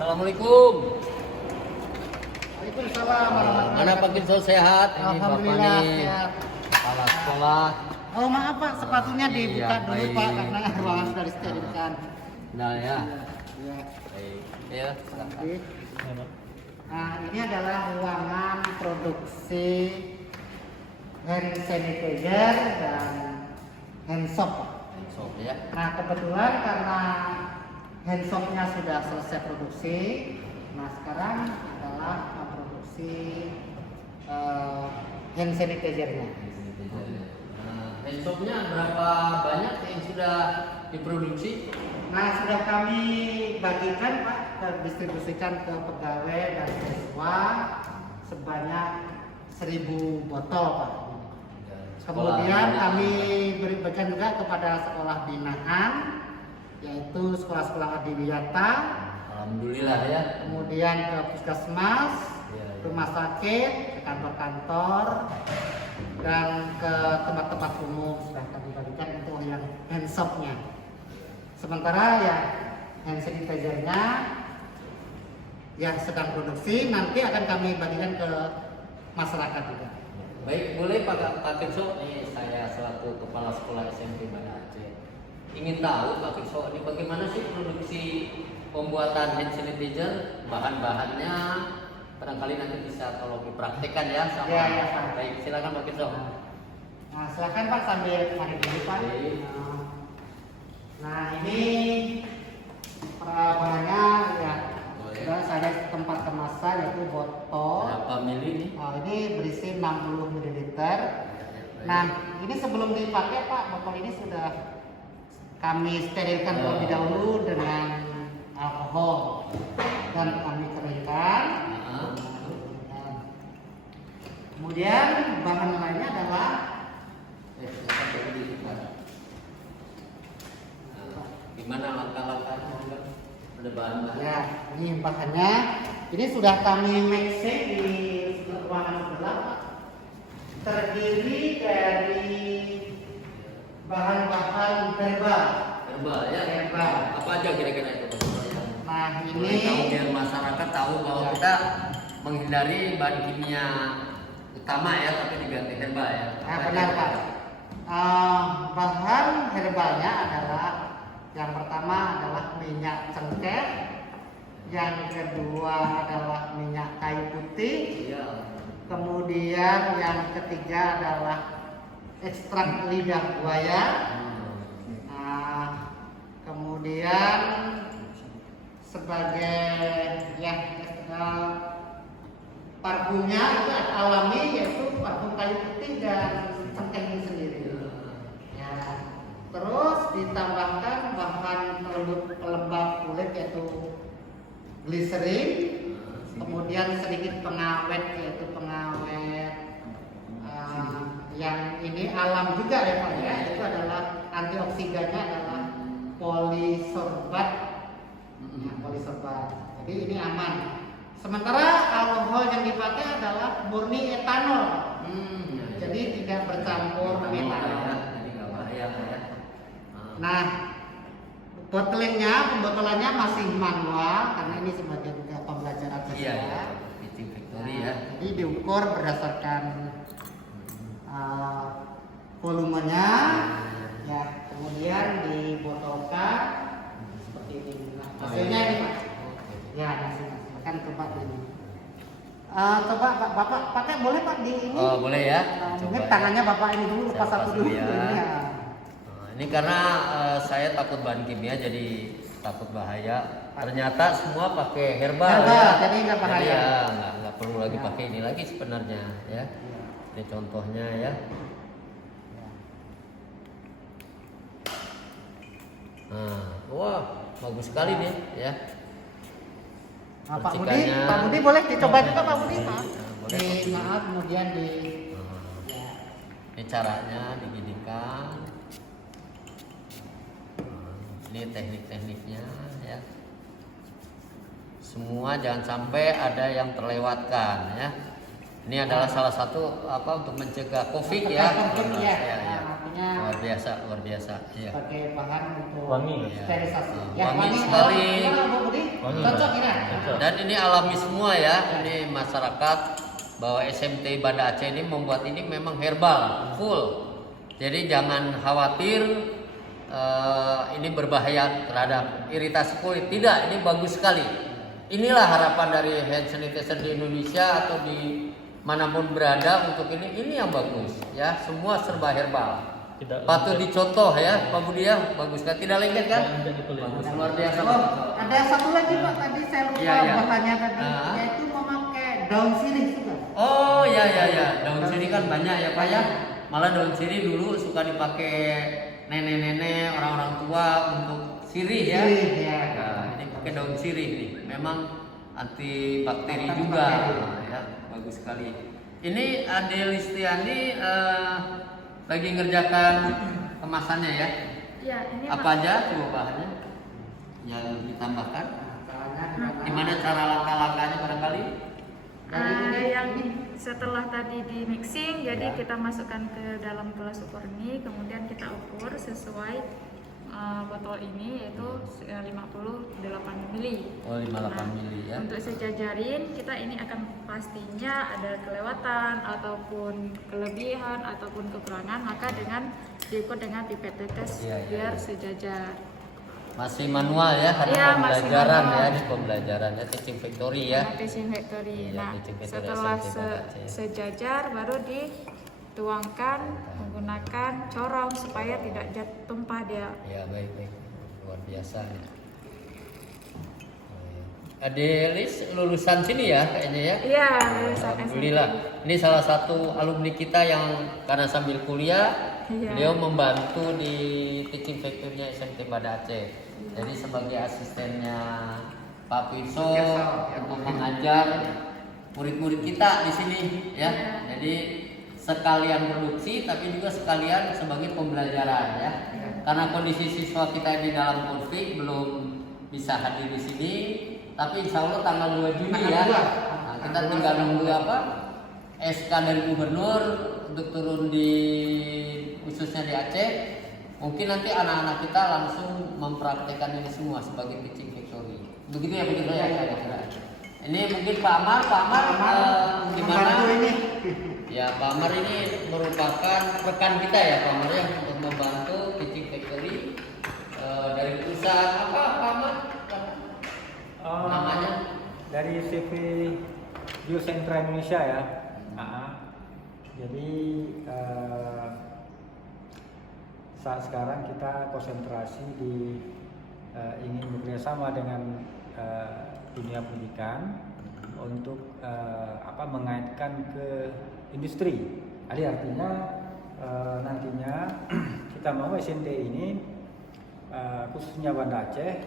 Assalamualaikum. Waalaikumsalam. Mana Pak Kinso sehat? Ini Bapak Alhamdulillah nih sehat. kepala sekolah. Oh maaf Pak, sepatunya dibuka Iya, dulu baik. Pak karena ruangan sudah disterilkan. Nah ya. Ya. Baik. Ya, silakan. Nah ini adalah ruangan produksi hand sanitizer dan hand soap. So, ya. Nah kebetulan karena hand soapnya sudah selesai produksi, nah sekarang adalah memproduksi hand sanitizernya. Nah, handshopnya berapa banyak yang sudah diproduksi? Nah sudah kami bagikan Pak, distribusikan ke pegawai dan siswa sebanyak 1.000 botol Pak. Kemudian kami berikan juga kepada sekolah binaan, yaitu sekolah-sekolah adiwiyata. Alhamdulillah ya. Kemudian ke puskesmas, Ya, ya. rumah sakit, ke kantor-kantor, dan ke tempat-tempat umum sudah kami bagikan untuk yang hand soapnya. Sementara ya hand sanitizer-nya yang sedang produksi nanti akan kami bagikan ke masyarakat juga. Baik, boleh Pak Kinso, ini saya selaku kepala sekolah SMP Banda Aceh ingin tahu Pak Kinso, ini bagaimana sih produksi pembuatan hand sanitizer, bahan-bahannya, barangkali nanti bisa tolong dipraktekkan ya sama. Ya, ya, Pak. Baik, silakan Pak Kinso. Nah silakan Pak sambil mari dulu Pak. Baik. Nah ini bahannya ya Boleh. sudah saya tempat kemasan yaitu botol. Berapa mili nih? Ini berisi 60 ml. Nah ini sebelum dipakai Pak, botol ini sudah kami sterilkan terlebih dahulu dengan alkohol dan kami keringkan. Nah, Kemudian bahan lainnya adalah silakan Pak Kinso. Nah, gimana langkah-langkahnya? Ada bahan-bahan? ya ini bahannya. Ini sudah kami mixing di ruangan sebelah Pak. Terdiri dari bahan-bahan herbal. Herbal ya? Herbal. Apa aja kira-kira itu? Nah Boleh tahu ini biar masyarakat tahu bahwa Ya. kita menghindari bahan kimia utama ya, tapi diganti herbal ya. nah, benar Pak. Bahan herbalnya adalah yang pertama adalah minyak cengkeh, yang kedua adalah minyak kayu putih, Iya. kemudian yang ketiga adalah ekstrak lidah buaya. Nah, kemudian sebagai ya parfumnya itu alami yaitu parfum kayu putih dan cengkeh ini sendiri. Ya. Terus ditambahkan bahan pelembab kulit yaitu gliserin, kemudian sedikit pengawet yaitu pengawet yang ini alam juga ya Pak ya, itu adalah antioksidannya adalah polisorbat. Ya, polisorbat. Jadi ini aman. Sementara alkohol yang dipakai adalah murni etanol. Jadi tidak bercampur metanol. Jadi nggak bahaya ya. Nah, pembotolannya masih manual karena ini sebagai juga pembelajaran siswa. Iya ya. Piting Victory ya. Jadi diukur berdasarkan volumenya, ya kemudian dibotolkan seperti ini. Nah, hasilnya ini Pak. Ya, hasilnya. Silakan coba ini. Coba Bapak pakai boleh Pak di ini? Oh boleh ya. Mungkin Coba tangannya ya. Bapak ini dulu, lepas Saya satu lepas dulu. dulu ya. Ya. Ini karena saya takut bahan kimia jadi takut bahaya. Ternyata semua pakai herbal Herbal, ya. jadi nggak bahaya. Jadi ya nggak perlu lagi Ya. pakai ini lagi sebenarnya ya. Ini contohnya ya. Nah, wah bagus sekali nih ya. Nah, Pak Budi, Percikannya. Pak Budi boleh dicoba juga Pak Budi, Pak. boleh, Di Pak Budi. maaf kemudian di Nah, ya. ini caranya diginikan. Nah, ini teknik-tekniknya ya. Semua jangan sampai ada yang terlewatkan ya. Ini adalah salah satu untuk mencegah COVID ya. COVID ya. Ya. Artinya Luar biasa ya. sebagai bahan untuk Wangi. sterilisasi. Wangi wangi sekali. Gimana Bu Budi? Cocok ya. Dan ini alami semua ya, ini masyarakat bahwa SMT Banda Aceh ini membuat ini memang herbal full. Jadi jangan khawatir ini berbahaya terhadap iritasi kulit. Tidak, ini bagus sekali. Inilah harapan dari hand sanitizer di Indonesia atau di manapun berada untuk ini yang bagus ya. Semua serba herbal. Patut dicontoh ya, Pak Budi ya, bagus kan? Tidak lengket kan? Bagus, luar biasa. Oh, ada satu lagi Pak, tadi saya lupa bahannya tadi, yaitu memakai daun sirih juga. Oh ya, daun sirih kan banyak ya Pak ya. Malah daun sirih dulu suka dipakai nenek-nenek, orang-orang tua untuk sirih ya. Nah, ini pakai daun sirih nih, memang antibakteri juga, ya, bagus sekali. Ini Ade Listiani lagi ngerjakan kemasannya ya. Ya, ini Apa aja tuh bahannya yang ditambahkan? Gimana cara langkah-langkahnya barangkali? yang setelah tadi di mixing, jadi kita masukkan ke dalam gelas ukur ini, kemudian kita ukur sesuai botol ini, yaitu 58 ml. Oh, 58 ml ya. Untuk sejajarin, kita ini akan pastinya ada kelewatan ataupun kelebihan ataupun kekurangan, maka dengan diukur dengan pipet tetes biar sejajar. Masih manual ya, karena Iya, masih pembelajaran manual. ya, di pembelajaran ya, teaching factory ya. Teaching factory. Iya, Nah, teaching factory setelah SMT Banda Aceh. sejajar baru dituangkan menggunakan corong supaya tidak tumpah dia. Ya, baik, luar biasa. Adelis lulusan sini ya kayaknya ya. Iya, lulusan Alhamdulillah. Ini salah satu alumni kita yang karena sambil kuliah beliau membantu di teaching factory-nya SMT Banda Aceh. Jadi sebagai asistennya Pak Pirso untuk mengajar murid-murid kita di sini ya. Jadi sekalian produksi tapi juga sekalian sebagai pembelajaran ya. Karena kondisi siswa kita di dalam konflik belum bisa hadir di sini, tapi insya Allah tanggal 2 Juni ya. Nah, kita tinggal nunggu SK dari gubernur untuk turun di khususnya di Aceh. Mungkin nanti anak-anak kita langsung mempraktekkan ini semua sebagai teaching factory. Begitu ya begitu ya kira-kira. Ini mungkin Pak Amar gimana? Ya Pak Amar ini merupakan rekan kita ya Pak Amar ya untuk membantu teaching factory dari perusahaan apa Pak Amar? Namanya? Dari CV Biosentra Indonesia ya. Jadi saat sekarang kita konsentrasi di ingin bekerjasama dengan dunia pendidikan untuk mengaitkan ke industri. Jadi artinya nantinya kita mau SMT ini khususnya Banda Aceh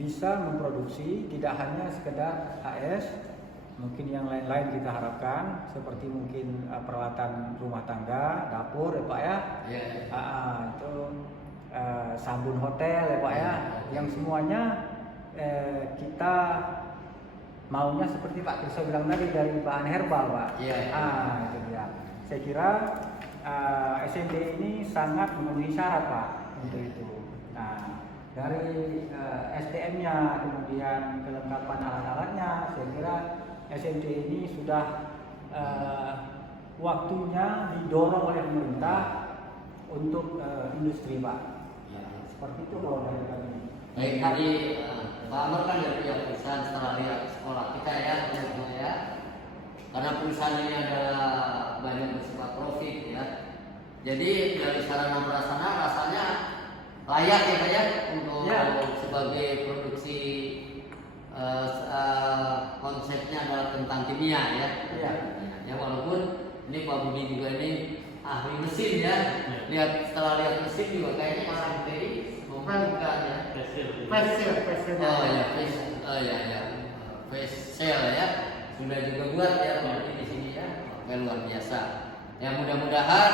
bisa memproduksi tidak hanya sekedar AS, mungkin yang lain-lain kita harapkan seperti mungkin peralatan rumah tangga, dapur ya Pak ya. Itu sabun hotel ya Pak ya. Yang semuanya kita maunya seperti Pak Pirso bilang tadi dari bahan herbal Pak. Itu dia. Saya kira SMT ini sangat memenuhi syarat Pak untuk itu. Nah, dari SDM-nya kemudian kelengkapan alat-alatnya, saya kira SMT ini sudah waktunya didorong oleh pemerintah untuk industri Pak. Seperti itu kalau dari kami. Baik, tadi Pak Amar kan dari pihak perusahaan setelah lihat sekolah kita ya, karena perusahaan ini adalah banyak bersifat profit ya. Jadi dari sarana prasarana rasanya layak ya Pak ya untuk sebagai produksi konsepnya adalah tentang kimia ya. Ya walaupun ini Pak Budi juga ini ahli mesin ya. Setelah lihat mesin juga kayaknya masih jadi membuka ya. Facial ya. Sudah juga buat ya berarti di sini ya. Luar biasa. Ya mudah-mudahan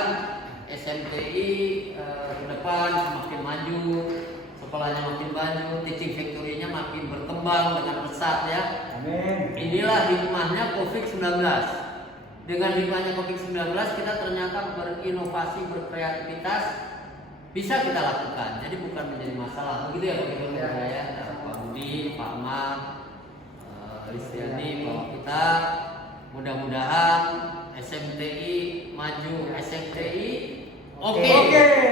SMTI ke depan semakin maju, sekolahnya makin maju, teaching factory-nya makin berkembang dengan pesat ya. Amin. Inilah hikmahnya COVID-19. Dengan hikmahnya COVID-19 kita ternyata berinovasi, berkreativitas bisa kita lakukan. Jadi bukan menjadi masalah. Begitu ya Pak Gubernur ya. Pak Budi bersama Listiani bahwa kita mudah-mudahan SMTI maju, SMTI oke. Oke.